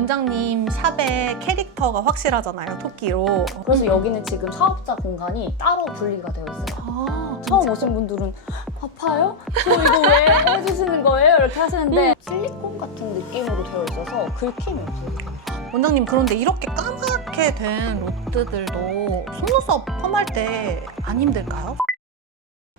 원장님 샵의 캐릭터가 확실하잖아요, 토끼로. 그래서 여기는 지금 사업자 공간이 따로 분리가 되어 있어요. 아, 처음 오신 분들은 아파요? 저 이거 왜 해주시는 거예요? 이렇게 하시는데 실리콘 같은 느낌으로 되어 있어서 긁힘이 없어요. 원장님 그런데 이렇게 까맣게 된 롯드들도 속눈썹 펌할 때 안 힘들까요?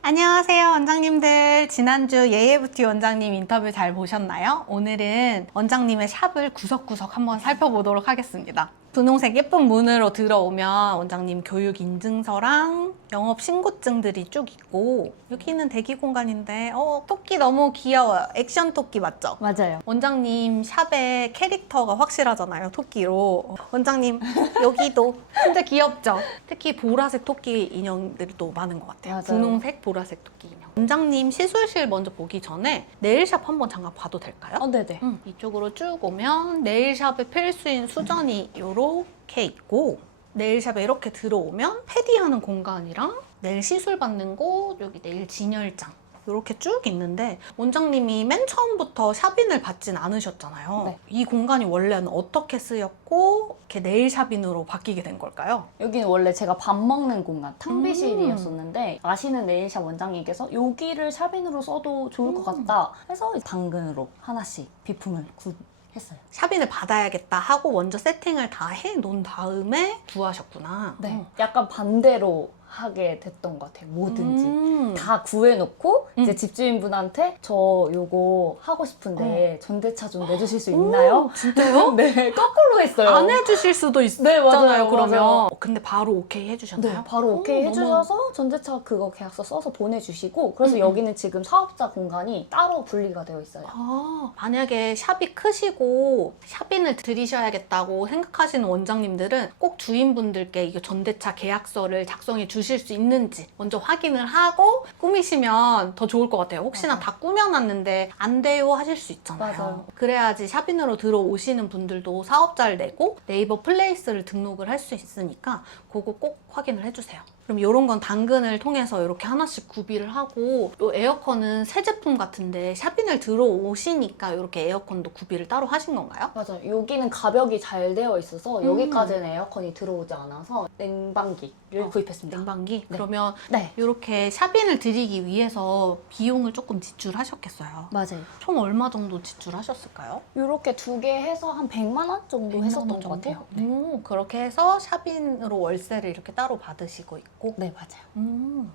안녕하세요 원장님들 지난주 예예부티 원장님 인터뷰 잘 보셨나요? 오늘은 원장님의 샵을 구석구석 한번 살펴보도록 하겠습니다 분홍색 예쁜 문으로 들어오면 원장님 교육 인증서랑 영업 신고증들이 쭉 있고 여기는 대기 공간인데 어 토끼 너무 귀여워요 액션 토끼 맞죠? 맞아요. 원장님 샵의 캐릭터가 확실하잖아요, 토끼로. 원장님, 여기도 진짜 귀엽죠? 특히 보라색 토끼 인형들도 많은 것 같아요. 맞아요. 분홍색, 보라색 토끼 인형. 원장님 시술실 먼저 보기 전에 네일샵 한번 잠깐 봐도 될까요? 어, 네네. 음, 이쪽으로 쭉 오면 네일샵의 필수인 수전이 이렇게 있고 네일샵에 이렇게 들어오면 패디하는 공간이랑 네일 시술 받는 곳, 여기 네일 진열장 이렇게 쭉 있는데 원장님이 맨 처음부터 샵인을 받진 않으셨잖아요. 네. 이 공간이 원래는 어떻게 쓰였고 이렇게 네일 샵인으로 바뀌게 된 걸까요? 여기는 원래 제가 밥 먹는 공간, 탕비실이었었는데 아시는 네일샵 원장님께서 여기를 샵인으로 써도 좋을 것 음. 같다 해서 당근으로 하나씩 비품을 구 했어요. 샵인을 받아야겠다 하고 먼저 세팅을 다 해 놓은 다음에 구하셨구나. 네. 어. 약간 반대로 하게 됐던 것 같아요. 뭐든지. 음. 다 구해놓고 이제 음. 집주인분한테 저 요거 하고 싶은데 전대차 좀 내주실 수 있나요? 어. 오, 진짜요? 네, 거꾸로 했어요. 안 해주실 수도 네, 있잖아요. 맞아요, 그러면 맞아요. 어, 근데 바로 오케이 해주셨나요? 네, 바로 오케이 오, 해주셔서 전대차 그거 계약서 써서 보내주시고 그래서 음, 음. 여기는 지금 사업자 공간이 따로 분리가 되어 있어요. 아, 만약에 샵이 크시고 샵인을 들이셔야겠다고 생각하시는 원장님들은 꼭 주인분들께 이거 전대차 계약서를 작성해 주실 수 있는지 먼저 확인을 하고 꾸미시면 더 좋을 것 같아요. 혹시나 맞아요. 다 꾸며놨는데 안 돼요 하실 수 있잖아요. 맞아요. 그래야지 샵인으로 들어오시는 분들도 사업자를 내고 네이버 플레이스를 등록을 할 수 있으니까 그거 꼭 확인을 해주세요. 그럼 이런 건 당근을 통해서 이렇게 하나씩 구비를 하고 요 에어컨은 새 제품 같은데 샵인을 들어오시니까 이렇게 에어컨도 구비를 따로 하신 건가요? 맞아요. 여기는 가벽이 잘 되어 있어서 음. 여기까지는 에어컨이 들어오지 않아서 냉방기를 어, 구입했습니다. 냉방기? 네. 그러면 네, 이렇게 샵인을 드리기 위해서 비용을 조금 지출하셨겠어요. 맞아요. 총 얼마 정도 지출하셨을까요? 이렇게 두 개 해서 한 100만 원 정도 했었던 것 같아요. 네. 오, 그렇게 해서 샵인으로 월세를 이렇게 따로 받으시고 있고. 네, 맞아요. 음.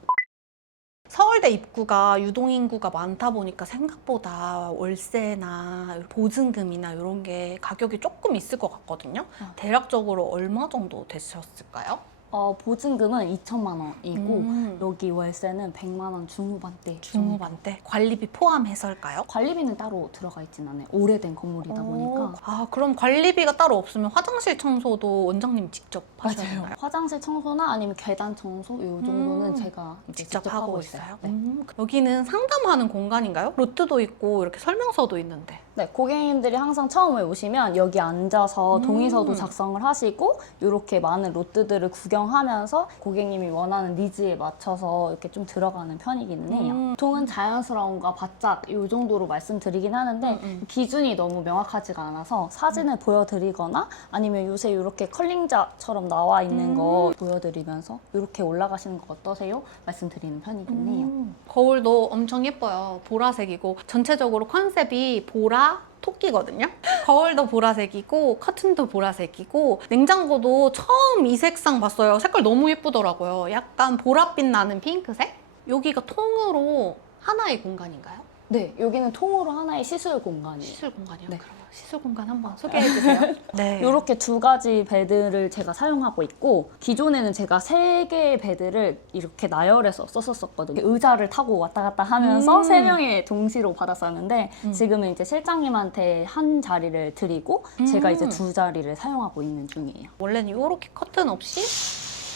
서울대 입구가 유동인구가 많다 보니까 생각보다 월세나 보증금이나 이런 게 가격이 조금 있을 것 같거든요. 어. 대략적으로 얼마 정도 되셨을까요? 어, 보증금은 2천만 원이고 음. 여기 월세는 100만 원 중후반대. 중후반대 관리비 포함해서일까요? 관리비는 따로 들어가 있진 않아요. 오래된 건물이다 보니까. 오, 아 그럼 관리비가 따로 없으면 화장실 청소도 원장님 직접 하셔야 되나요? 화장실 청소나 아니면 계단 청소 요 정도는 음, 제가 이제 직접, 하고 있어요. 네. 음, 여기는 상담하는 공간인가요? 로트도 있고 이렇게 설명서도 있는데. 네, 고객님들이 항상 처음에 오시면 여기 앉아서 음. 동의서도 작성을 하시고 이렇게 많은 롯드들을 구경하면서 고객님이 원하는 니즈에 맞춰서 이렇게 좀 들어가는 편이기는 해요. 음. 보통은 자연스러움과 바짝 이 정도로 말씀드리긴 하는데 음, 음. 기준이 너무 명확하지가 않아서 사진을 보여드리거나 아니면 요새 이렇게 컬링자처럼 나와 있는 음. 거 보여드리면서 이렇게 올라가시는 거 어떠세요? 말씀드리는 편이긴 해요. 음, 거울도 엄청 예뻐요. 보라색이고 전체적으로 컨셉이 보라 토끼거든요. 거울도 보라색이고 커튼도 보라색이고 냉장고도 처음 이 색상 봤어요. 색깔 너무 예쁘더라고요. 약간 보랏빛 나는 핑크색? 여기가 통으로 하나의 공간인가요? 네, 여기는 통으로 하나의 시술 공간이에요. 시술 공간이요. 네. 그러면 시술 공간 한번 소개해 주세요. 네. 이렇게 두 가지 베드를 제가 사용하고 있고 기존에는 제가 세 개의 베드를 이렇게 나열해서 썼었거든요. 의자를 타고 왔다 갔다 하면서 음. 세 명의 동시로 받았었는데 음. 지금은 이제 실장님한테 한 자리를 드리고 제가 음. 이제 두 자리를 사용하고 있는 중이에요. 원래는 이렇게 커튼 없이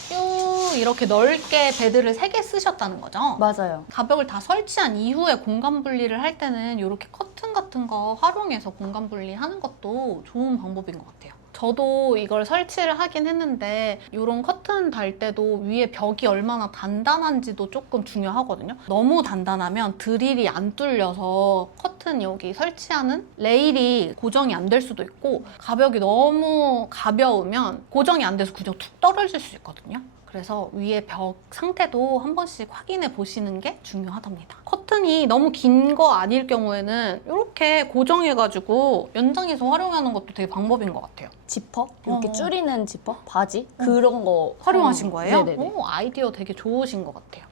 쭉 이렇게 넓게 베드를 세 개 쓰셨다는 거죠? 맞아요. 가벽을 다 설치한 이후에 공간 분리를 할 때는 이렇게 커튼 같은 거 활용해서 공간 분리하는 것도 좋은 방법인 것 같아요. 저도 이걸 설치를 하긴 했는데 이런 커튼 달 때도 위에 벽이 얼마나 단단한지도 조금 중요하거든요. 너무 단단하면 드릴이 안 뚫려서 커튼 여기 설치하는 레일이 고정이 안 될 수도 있고 가벽이 너무 가벼우면 고정이 안 돼서 그냥 툭 떨어질 수 있거든요. 그래서 위에 벽 상태도 한 번씩 확인해 보시는 게 중요하답니다. 커튼이 너무 긴 거 아닐 경우에는 이렇게 고정해가지고 연장해서 활용하는 것도 되게 방법인 것 같아요. 지퍼 이렇게 어. 줄이는 지퍼 바지 그런 거 활용하신 사용- 거예요? 네네네. 오, 아이디어 되게 좋으신 것 같아요.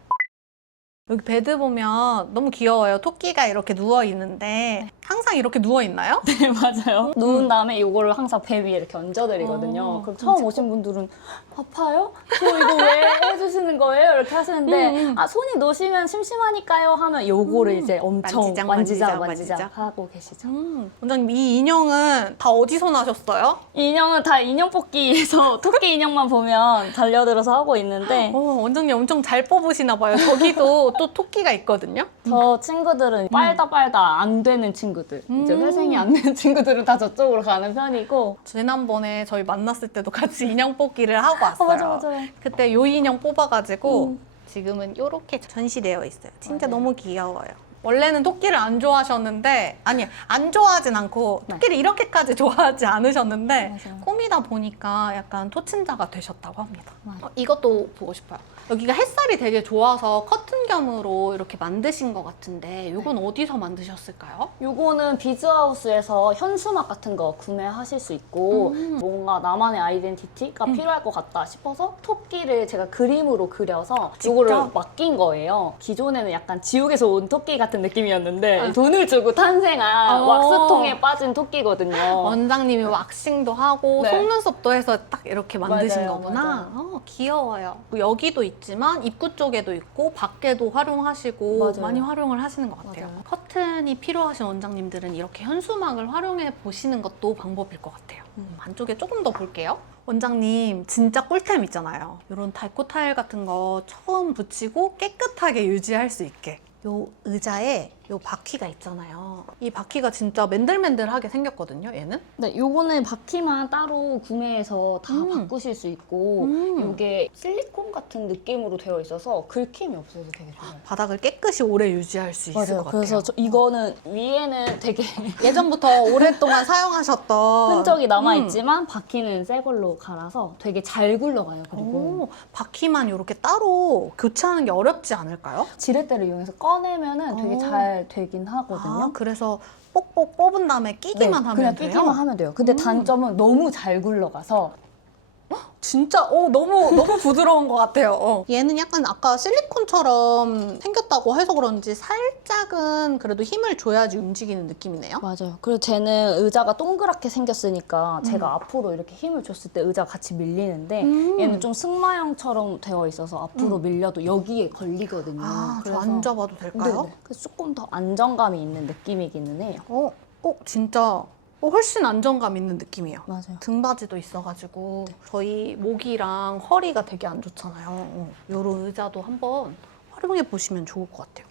여기 베드 보면 너무 귀여워요. 토끼가 이렇게 누워 있는데 항상 이렇게 누워 있나요? 네 맞아요. 누운 다음에 이거를 항상 배 위에 이렇게 얹어드리거든요. 어, 그럼 처음 오신 분들은 아파요? 저 이거 왜 해주시는 거예요? 이렇게 하시는데 음, 음. 아 손이 놓으시면 심심하니까요 하면 요거를 음. 이제 엄청 만지작, 만지작 만지작, 만지작. 하고 계시죠. 음, 원장님 이 인형은 다 어디서 나셨어요? 이 인형은 다 인형 뽑기에서 토끼 인형만 보면 달려들어서 하고 있는데 어, 원장님 엄청 잘 뽑으시나 봐요. 저기도 또 토끼가 있거든요. 저 친구들은 빨다 빨다 안 되는 친구들 이제 음. 회생이 안 되는 친구들은 다 저쪽으로 가는 편이고 지난번에 저희 만났을 때도 같이 인형 뽑기를 하고 왔어요. 어, 맞아 맞아요 그때 요 인형 뽑아가지고 음. 지금은 이렇게 전시되어 있어요. 진짜 맞아요. 너무 귀여워요. 원래는 토끼를 안 좋아하셨는데 아니 안 좋아하진 않고 네. 토끼를 이렇게까지 좋아하지 않으셨는데 맞아요. 꾸미다 보니까 약간 토친자가 되셨다고 합니다. 맞아요. 어, 이것도 보고 싶어요. 여기가 햇살이 되게 좋아서 커튼 겸으로 이렇게 만드신 것 같은데 이건 어디서 만드셨을까요? 요거는 비즈하우스에서 현수막 같은 거 구매하실 수 있고 음. 뭔가 나만의 아이덴티티가 음. 필요할 것 같다 싶어서 토끼를 제가 그림으로 그려서 직접? 요거를 맡긴 거예요. 기존에는 약간 지옥에서 온 토끼 같은 느낌이었는데 아. 돈을 주고 탄생한 어. 왁스통에 빠진 토끼거든요. 원장님이 왁싱도 하고 네. 속눈썹도 해서 딱 이렇게 만드신 맞아요, 거구나. 맞아요. 어, 귀여워요. 여기도 있 지만 입구 쪽에도 있고 밖에도 활용하시고 맞아요. 많이 활용을 하시는 것 같아요. 맞아요. 커튼이 필요하신 원장님들은 이렇게 현수막을 활용해 보시는 것도 방법일 것 같아요. 음, 안쪽에 조금 더 볼게요. 원장님 진짜 꿀템 있잖아요. 이런 달코 타일 같은 거 처음 붙이고 깨끗하게 유지할 수 있게. 요 의자에 요 바퀴가 있잖아요. 이 바퀴가 진짜 맨들맨들하게 생겼거든요. 얘는. 네, 요거는 바퀴만 따로 구매해서 다 음. 바꾸실 수 있고 음. 요게 실리콘 같은 느낌으로 되어 있어서 긁힘이 없어서 되게 좋아요. 바닥을 깨끗이 오래 유지할 수 있을 것 같아요. 그래서 저 이거는 위에는 되게 예전부터 오랫동안 사용하셨던 흔적이 남아 음. 있지만 바퀴는 새 걸로 갈아서 되게 잘 굴러가요. 그리고 오, 바퀴만 이렇게 따로 교체하는 게 어렵지 않을까요? 지렛대를 이용해서 꺼내면은 되게 오. 잘 되긴 하거든요. 아, 그래서 뽑고 뽑은 다음에 끼기만 네, 하면 그냥 돼요? 끼기만 하면 돼요. 근데 음. 단점은 너무 잘 굴러가서 진짜 어, 너무 너무 부드러운 것 같아요. 어. 얘는 약간 아까 실리콘처럼 생겼다고 해서 그런지 살짝은 그래도 힘을 줘야지 움직이는 느낌이네요. 맞아요. 그리고 쟤는 의자가 동그랗게 생겼으니까 음. 제가 앞으로 이렇게 힘을 줬을 때 의자가 같이 밀리는데 음. 얘는 좀 승마형처럼 되어 있어서 앞으로 음. 밀려도 여기에 걸리거든요. 아, 저 그래서- 앉아봐도 될까요? 네 네. 그래서 조금 더 안정감이 있는 느낌이기는 해요. 어, 어, 진짜 어, 훨씬 안정감 있는 느낌이에요. 맞아요. 등받이도 있어가지고 저희 목이랑 허리가 되게 안 좋잖아요. 이런 의자도 한번 활용해 보시면 좋을 것 같아요.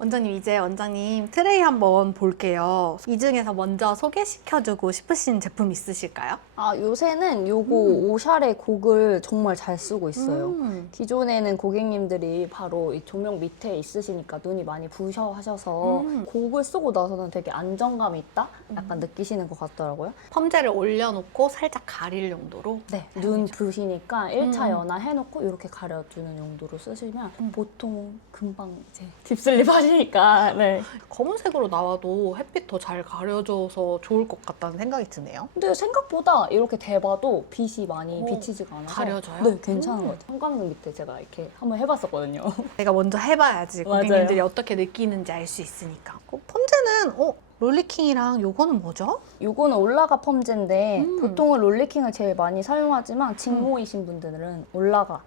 원장님 이제 원장님 트레이 한번 볼게요. 이 중에서 먼저 소개시켜주고 싶으신 제품 있으실까요? 아 요새는 요거 음. 오샬의 곡을 정말 잘 쓰고 있어요. 음. 기존에는 고객님들이 바로 이 조명 밑에 있으시니까 눈이 많이 부셔 하셔서 음. 곡을 쓰고 나서는 되게 안정감이 있다? 약간 느끼시는 것 같더라고요. 펌제를 올려놓고 살짝 가릴 용도로 네, 눈 부시니까 1차 음. 연화 해놓고 이렇게 가려주는 용도로 쓰시면 음. 보통 금방 이제 딥슬립 하시 니까 네. 검은색으로 나와도 햇빛 더 잘 가려줘서 좋을 것 같다는 생각이 드네요. 근데 생각보다 이렇게 대봐도 빛이 많이 오, 비치지가 않아서 가려져요? 네, 괜찮은 음. 것 같아요. 형광등 밑에 제가 이렇게 한번 해봤었거든요. 내가 먼저 해봐야지 맞아요. 고객님들이 어떻게 느끼는지 알 수 있으니까. 어, 펌제는 어 롤리킹이랑 요거는 뭐죠? 요거는 올라가 펌제인데 음. 보통은 롤리킹을 제일 많이 사용하지만 직모이신 분들은 올라가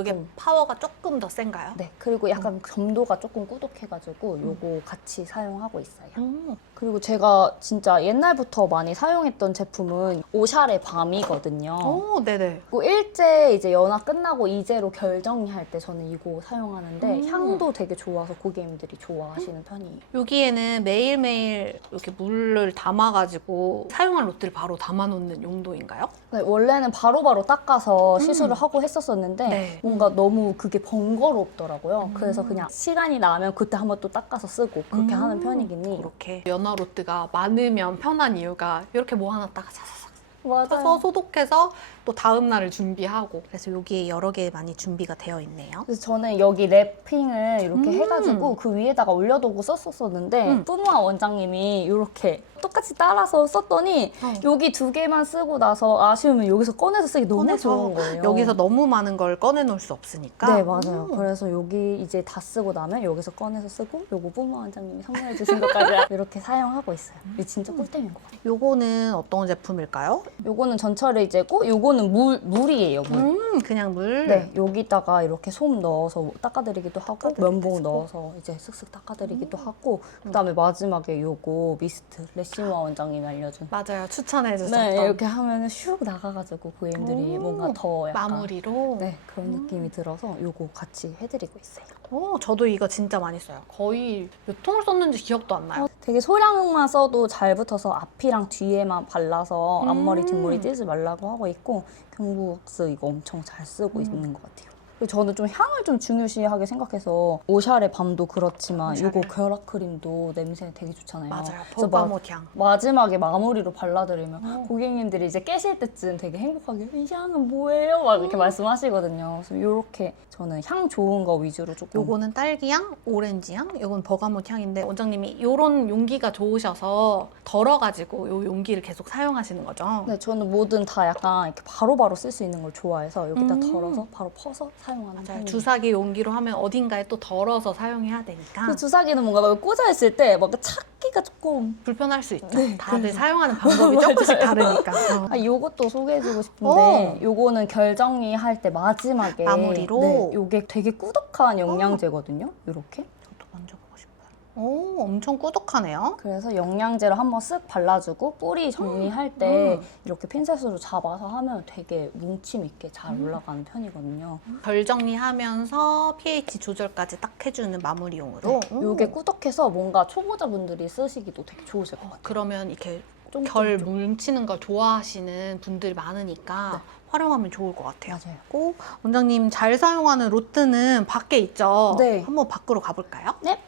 이게 제품. 파워가 조금 더 센가요? 네, 그리고 약간 점도가 조금 꾸덕해가지고 요거 같이 사용하고 있어요. 음. 그리고 제가 진짜 옛날부터 많이 사용했던 제품은 오샤레 밤이거든요. 오, 네네. 그리고 일제 이제 연화 끝나고 이제로 결정리할 때 저는 이거 사용하는데 음. 향도 되게 좋아서 고객님들이 좋아하시는 편이에요. 여기에는 매일매일 이렇게 물을 담아가지고 사용한 롯들을 바로 담아놓는 용도인가요? 네, 원래는 바로바로 닦아서 시술을 하고 했었었는데 음. 네. 뭔가 너무 그게 번거롭더라고요. 음. 그래서 그냥 시간이 나면 그때 한번 또 닦아서 쓰고 그렇게 음. 하는 편이긴 해요. 그렇게 연어 롯드가 많으면 편한 이유가 이렇게 뭐 하나 딱 사사삭 사서 맞아요. 소독해서 또 다음 날을 준비하고 그래서 여기에 여러 개 많이 준비가 되어 있네요. 그래서 저는 여기 랩핑을 이렇게 음. 해가지고 그 위에다가 올려두고 썼었었는데 음. 푸무아 원장님이 이렇게 똑같이 따라서 썼더니 어. 여기 두 개만 쓰고 나서 아쉬우면 여기서 꺼내서 쓰기 너무 꺼내서 좋은 거예요. 여기서 너무 많은 걸 꺼내 놓을 수 없으니까. 네 맞아요. 음. 그래서 여기 이제 다 쓰고 나면 여기서 꺼내서 쓰고 요거 푸무아 원장님이 선물해 주신 것까지 이렇게 사용하고 있어요. 이게 진짜 꿀템인 것 같아요. 요거는 어떤 제품일까요? 요거는 전철의 이제고 요거는 물 물이에요 물. 음, 그냥 물. 네, 여기다가 이렇게 솜 넣어서 닦아드리기도 하고 면봉. 넣어서 이제 쓱쓱 닦아드리기도 하고 그다음에 마지막에 요거 미스트 레시마 원장님이 알려준 맞아요. 추천해 주셨던 네 이렇게 하면은 슉 나가가지고 고객님들이 오, 뭔가 더 약간 마무리로. 네 그런 느낌이 들어서 요거 같이 해드리고 있어요. 오, 저도 이거 진짜 많이 써요. 거의 몇 통을 썼는지 기억도 안 나요. 되게 소량만 써도 잘 붙어서 앞이랑 뒤에만 발라서 음. 앞머리 뒷머리 띄지 말라고 하고 있고 경부왁스 이거 엄청 잘 쓰고 음. 있는 것 같아요. 저는 좀 향을 좀 중요시하게 생각해서 오샤레 밤도 그렇지만. 이거 결합 크림도 냄새 되게 좋잖아요. 맞아요. 버가못 향. 마지막에 마무리로 발라드리면 어. 고객님들이 이제 깨실 때쯤 되게 행복하게 이 향은 뭐예요? 막 음. 이렇게 말씀하시거든요. 그래서 이렇게 저는 향 좋은 거 위주로 조금 요거는 딸기향, 오렌지향, 요건 버가못 향인데 원장님이 요런 용기가 좋으셔서 덜어가지고 요 용기를 계속 사용하시는 거죠. 네, 저는 뭐든 다 약간 이렇게 바로바로 쓸 수 있는 걸 좋아해서 여기다 음. 덜어서 바로 퍼서 사 용하는 맞아요. 주사기 용기로 하면 어딘가에 또 덜어서 사용해야 되니까 그 주사기는 뭔가 막 꽂아 있을 때 막 찾기가 조금 불편할 수 있죠. 네, 다들 그래서. 사용하는 방법이 조금씩 다르니까. 어. 아 요것도 소개해주고 어. 싶은데 요거는 결정리 할 때 마지막에 마무리로? 네, 요게 되게 꾸덕한 영양제거든요. 요렇게 저도 싶어요. 오, 엄청 꾸덕하네요. 그래서 영양제를 한번 쓱 발라주고 뿌리 정리할 때 음. 이렇게 핀셋으로 잡아서 하면 되게 뭉침 있게 잘 음. 올라가는 편이거든요. 결 정리하면서 pH 조절까지 딱 해주는 마무리용으로. 오. 요게 꾸덕해서 뭔가 초보자분들이 쓰시기도 되게 좋으실 것 어, 같아요. 그러면 이렇게 좀결 좀- 뭉치는 걸 좋아하시는 분들이 많으니까 활용하면 좋을 것 같아요. 맞아요. 고 원장님 잘 사용하는 롯드는 밖에 있죠? 네. 한번 밖으로 가볼까요? 네.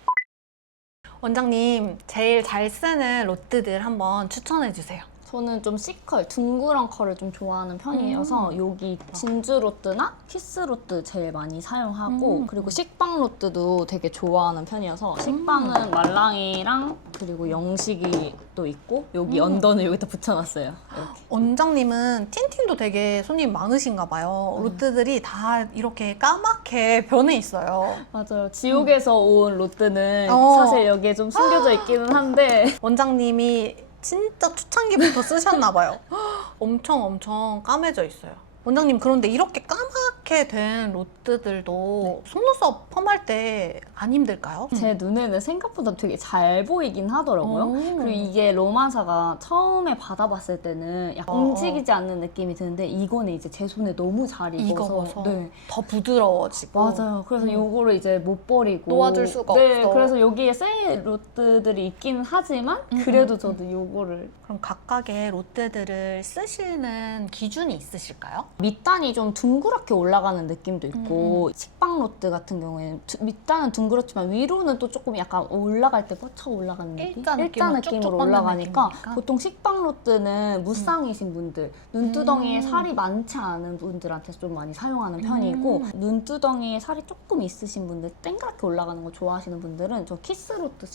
원장님 제일 잘 쓰는 롯드들 한번 추천해 주세요. 저는 좀 C컬, 둥그런 컬을 좀 좋아하는 편이어서 음. 여기 진주 로트나 키스 로트 제일 많이 사용하고 음. 그리고 식빵 로트도 되게 좋아하는 편이어서 식빵은 말랑이랑 그리고 영식이 또 있고 여기 음. 언더는 여기다 붙여놨어요. 이렇게. 원장님은 틴틴도 되게 손님 많으신가 봐요. 음. 롯드들이 다 이렇게 까맣게 변해 있어요. 맞아요. 지옥에서 온 로트는 어. 사실 여기에 좀 숨겨져 있기는 한데 원장님이 진짜 초창기부터 쓰셨나 봐요. 엄청 엄청 까매져 있어요. 원장님 그런데 이렇게 까 맣게 된 롯드들도 속눈썹 펌할 때 안 힘들까요? 제 눈에는 생각보다 되게 잘 보이긴 하더라고요. 오. 그리고 이게 로만사가 처음에 받아봤을 때는 약간 어, 움직이지 않는 느낌이 드는데 이거는 이제 제 손에 너무 잘 익어서 익어서 네. 더 부드러워지고 맞아요. 그래서 음. 요거를 이제 못 버리고 놓아줄 수가 네, 없어. 그래서 여기에 셀 롯들이 있기는 하지만 음, 그래도 음, 저도 요거를 그럼 각각의 롯데들을 쓰시는 기준이 있으실까요? 밑단이 좀 둥그렇게 올라 가는 느낌도 있고 식빵 로트 같은 경우에는 두- 밑단은 둥그렇지만 위로는 또 조금 약간 올라갈 때 뻗쳐 올라가는 느낌? 일자 느낌으로 쭉쭉 느낌으로 뻗는 올라가니까 느낌이니까. 보통 식빵 로트는 무쌍이신 분들 눈두덩이에 음. 살이 많지 않은 분들한테 좀 많이 사용하는 편이고 음. 눈두덩이에 살이 조금 있으신 분들 땡그랗게 올라가는 거 좋아하시는 분들은 저 키스 로트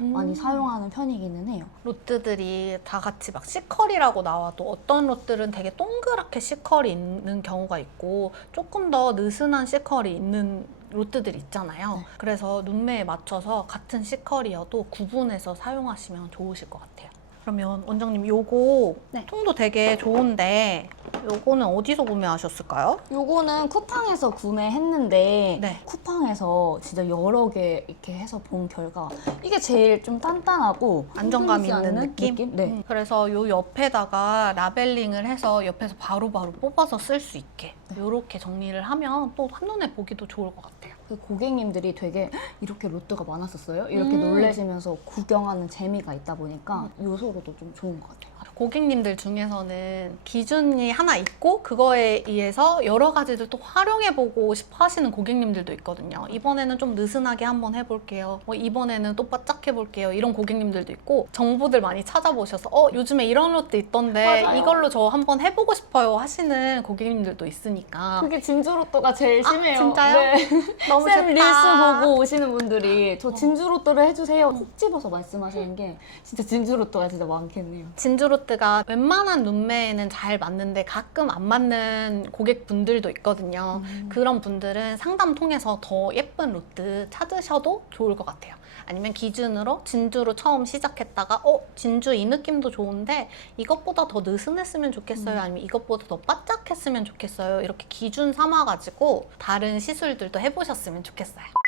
음. 많이 사용하는 편이기는 해요. 롯드들이 다 같이 막 C컬이라고 나와도 어떤 롯들은 되게 동그랗게 C컬이 있는 경우가 있고 조금 더 느슨한 C컬이 있는 롯드들 있잖아요. 그래서 눈매에 맞춰서 같은 C컬이어도 구분해서 사용하시면 좋으실 것 같아요. 그러면 원장님 요거 네. 통도 되게 좋은데 요거는 어디서 구매하셨을까요? 요거는 쿠팡에서 구매했는데 네. 쿠팡에서 진짜 여러 개 이렇게 해서 본 결과 이게 제일 좀 단단하고 안정감 흔들리지 있는 않는 느낌? 네. 음, 그래서 요 옆에다가 라벨링을 해서 옆에서 바로바로 뽑아서 쓸 수 있게 요렇게 정리를 하면 또 한눈에 보기도 좋을 것 같아요. 그 고객님들이 되게 "헉, 이렇게 로또가 많았었어요? 이렇게 음. 놀라시면서 구경하는 재미가 있다 보니까 요소 로도 좀 좋은 것 같아요. 고객님들 중에서는 기준이 하나 있고 그거에 의해서 여러 가지를 또 활용해보고 싶어 하시는 고객님들도 있거든요. 이번에는 좀 느슨하게 한번 해볼게요. 뭐 이번에는 또 바짝 해볼게요. 이런 고객님들도 있고 정보들 많이 찾아보셔서 어 요즘에 이런 롯도 있던데 맞아요. 이걸로 저 한번 해보고 싶어요 하시는 고객님들도 있으니까 그게 진주 로또가 제일 아, 심해요. 진짜요? 네. 너무 쌤 좋다. 릴스 보고 오시는 분들이 저 진주 로또를 해주세요. 콕 집어서 말씀하시는 게 진짜 진주 로또가 진짜 많겠네요. 진주로 트가 웬만한 룸메에는 잘 맞는데 가끔 안 맞는 고객분들도 있거든요. 음. 그런 분들은 상담 통해서 더 예쁜 로트 찾으셔도 좋을 것 같아요. 아니면 기준으로 진주로 처음 시작했다가 어 진주 이 느낌도 좋은데 이것보다 더 느슨했으면 좋겠어요. 음. 아니면 이것보다 더 바짝했으면 좋겠어요. 이렇게 기준 삼아 가지고 다른 시술들도 해보셨으면 좋겠어요.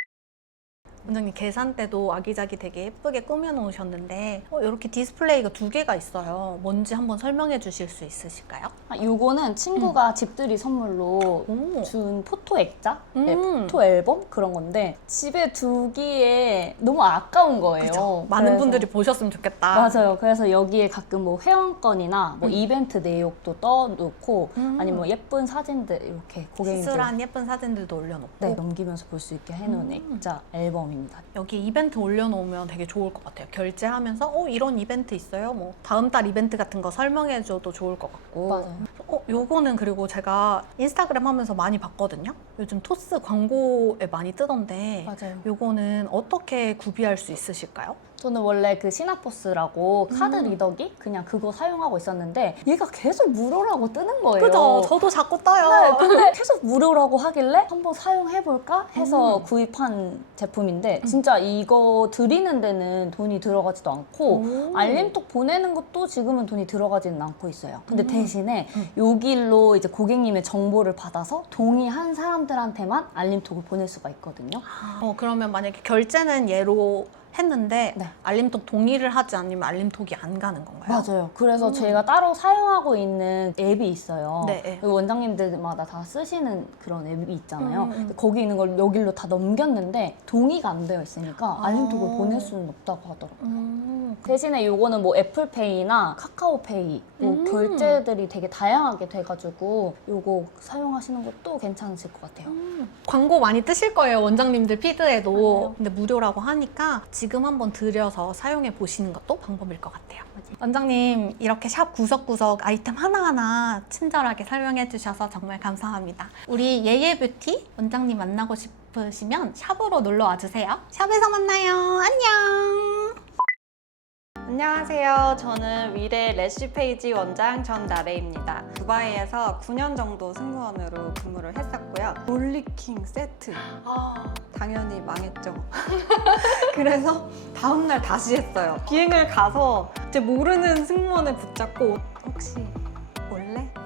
원장님 계산대도 아기자기 되게 예쁘게 꾸며 놓으셨는데 어, 이렇게 디스플레이가 두 개가 있어요. 뭔지 한번 설명해 주실 수 있으실까요? 아, 요거는 친구가 집들이 선물로 오. 준 포토 액자, 네, 음. 포토 앨범 그런 건데 집에 두기에 너무 아까운 거예요. 그죠. 많은 그래서- 분들이 보셨으면 좋겠다. 맞아요. 그래서 여기에 가끔 뭐 회원권이나 뭐 음. 이벤트 내역도 떠놓고 음. 아니면 뭐 예쁜 사진들 이렇게 고객님들 시술한 예쁜 사진들도 올려놓고 네, 넘기면서 볼 수 있게 해놓은 음. 액자 앨범 입니다. 여기 이벤트 올려놓으면 되게 좋을 것 같아요. 결제하면서 어 이런 이벤트 있어요. 뭐 다음 달 이벤트 같은 거 설명해줘도 좋을 것 같고. 맞아요. 어 요거는 그리고 제가 인스타그램 하면서 많이 봤거든요. 요즘 토스 광고에 많이 뜨던데. 맞아요. 요거는 어떻게 구비할 수 있으실까요? 저는 원래 그 시나포스라고 카드 음. 리더기 그냥 그거 사용하고 있었는데 얘가 계속 무료라고 뜨는 거예요. 그죠? 저도 자꾸 떠요. 네, 근데 계속 무료라고 하길래 한번 사용해볼까 해서 음. 구입한 제품인데 진짜 이거 드리는 데는 돈이 들어가지도 않고 오. 알림톡 보내는 것도 지금은 돈이 들어가지는 않고 있어요. 근데 음. 대신에 음. 요 길로 이제 고객님의 정보를 받아서 동의한 사람들한테만 알림톡을 보낼 수가 있거든요. 어, 그러면 만약에 결제는 얘로 했는데 네. 알림톡 동의를 하지 않으면 알림톡이 안 가는 건가요? 맞아요. 그래서 음. 제가 따로 사용하고 있는 앱이 있어요. 네, 네. 그 원장님들마다 다 쓰시는 그런 앱이 있잖아요. 음, 음. 근데 거기 있는 걸 여기로 다 넘겼는데 동의가 안 되어 있으니까 아. 알림톡을 보낼 수는 없다고 하더라고요. 음, 대신에 요거는 뭐 애플페이나 카카오페이 뭐 음. 결제들이 되게 다양하게 돼가지고 요거 사용하시는 것도 괜찮으실 것 같아요. 음. 광고 많이 뜨실 거예요 원장님들 피드에도 맞아요. 근데 무료라고 하니까 지금 한번 들여서 사용해 보시는 것도 방법일 것 같아요. 원장님 이렇게 샵 구석구석 아이템 하나하나 친절하게 설명해 주셔서 정말 감사합니다. 우리 예예뷰티 원장님 만나고 싶으시면 샵으로 놀러 와주세요. 샵에서 만나요. 안녕 안녕하세요. 저는 위례 레시페이지 원장 전나래입니다. 두바이에서 9년 정도 승무원으로 근무를 했었고요. 롤리킹 세트 당연히 망했죠. 그래서 다음날 다시 했어요. 비행을 가서 이제 모르는 승무원을 붙잡고 혹시